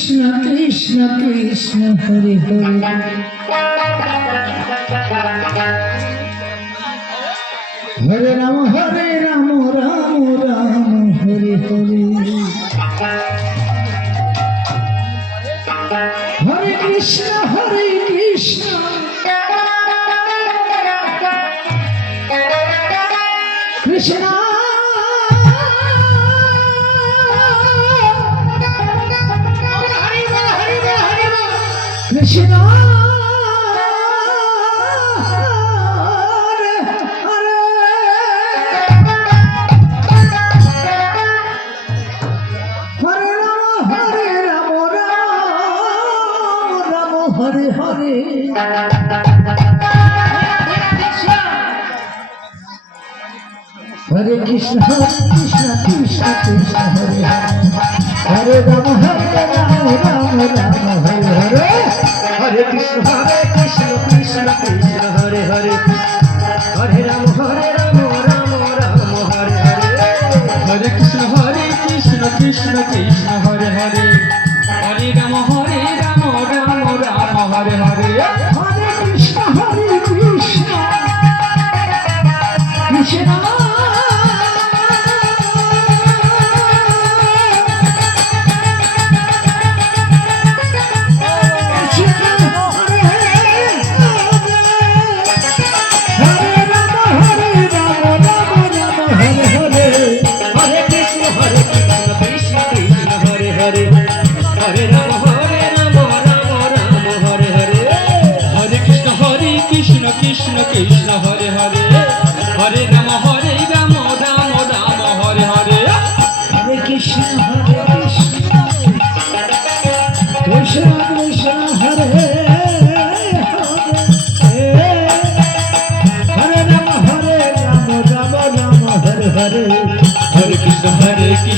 Krishna Krishna Krishna Hare Hare Hare Ram Ram Ram Hare Hare Hare Krishna Krishna Krishna Hare Hare Hare Krishna Krishna Krishna Krishna Hare Hare Ram Ram Ram Hare Hare Hare Krishna Krishna Krishna Hare Hare Hare Ram Ram Ram Hare Hare Hare Krishna Krishna Krishna Hare Hare Hare Ram Ram Hare Hare Hare Krishna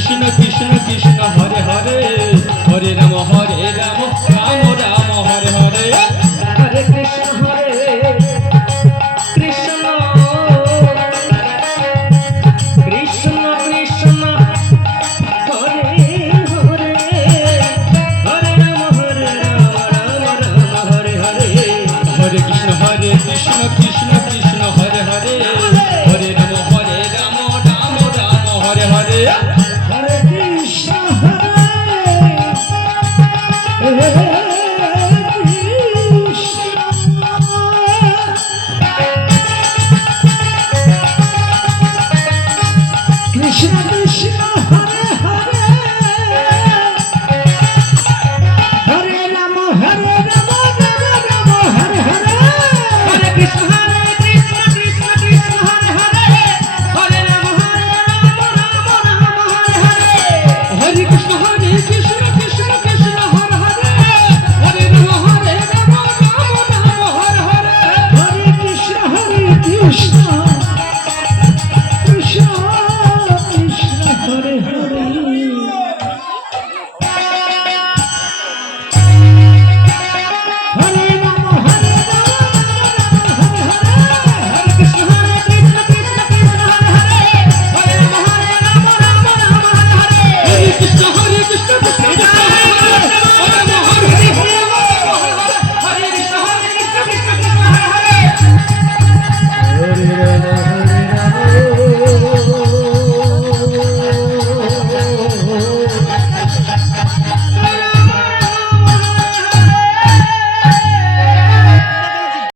Krishna Krishna Krishna Hare Hare Hare Ram Ram Hare Hare Hare Krishna Krishna Krishna Hare Hare Ram Ram Hare Hare Hare Krishna Krishna Krishna Hare Hare Hare Ram Ram Hare Hare Hare Krishna Hey, hey, hey.